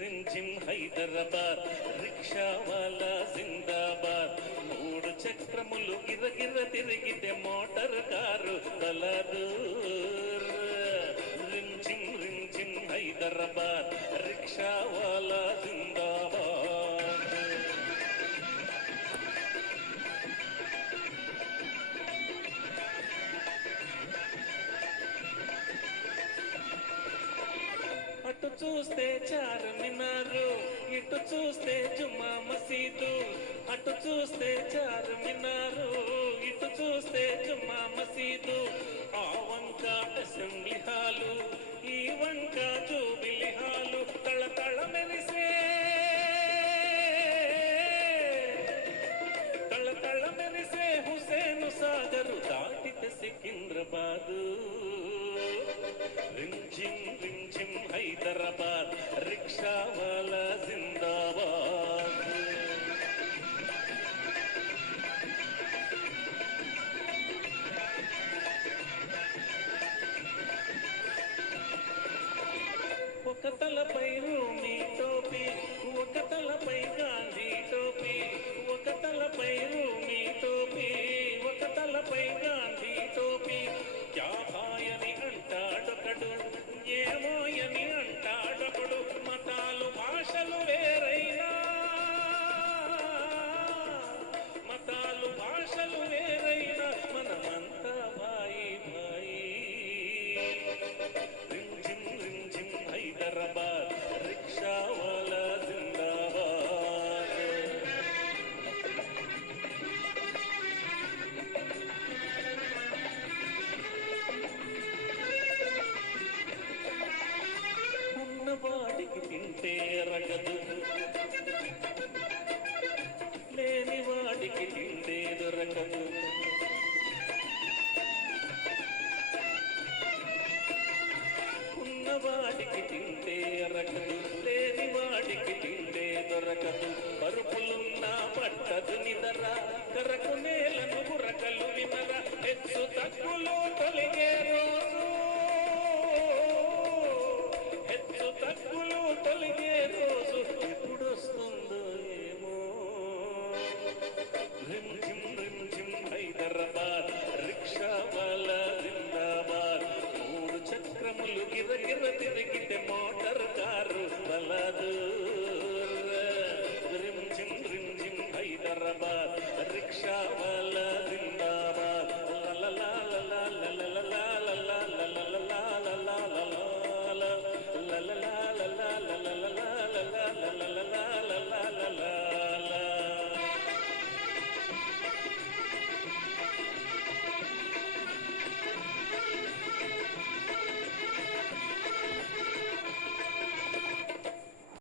రించిం Hyderabad rickshaw వాలా జిందాబాద్. మూడు చక్రములు గిరగిర తిరిగితే మోటార్ కారు బలదూర్. రించిం హైదరాబాద్ రిక్షా వాలా జిందాబాద్. అటు చూస్తే చార్మినారు, ఇటు చూస్తే జుమ్మా మసీదు. అటు చూస్తే చార్మినారు, ఇటు చూస్తే జుమ్మా మసీదు. ఆ వంక అసెంబ్లీ హాలు, ఈ వంక జూబిలీ హాలు. తళతళ మెరిసే తళతళ మెరిసే హుసేను సాగరు దాటితే సికింద్రాబాదు. రించిం హైదరాబాద్ రిక్షా వాలా జిందాబాద్. ఒక తలపై రూమీ టోపీ, ఒక తలపై గాంధీ టోపీ. ఒక తలపై రూమీ టోపీ, ఒక తలపై గాంధీ టోపీ. క్యా భాయని అంటాడొకడు, ఏమోయని అంటాడొకడు. మతాలు భాషలు వేరైనా, మతాలు భాషలు వేరైనా మనమంతా భాయి భాయి. రించిం హైదరాబాద్ రిక్షా వాలా జిందాబాద్. ఉన్నవాడికి తింటే రగదు, లేని వాడికి తింటే దొరకదు. ఉన్నవాడికి తింటే రగదు, లేని వాడికి తింటే దొరకదు. పరుపులున్నా పట్టదు నిదర, కరకు నేలను బురకలు వినర. హెచ్చు తక్కువలో తొలిగే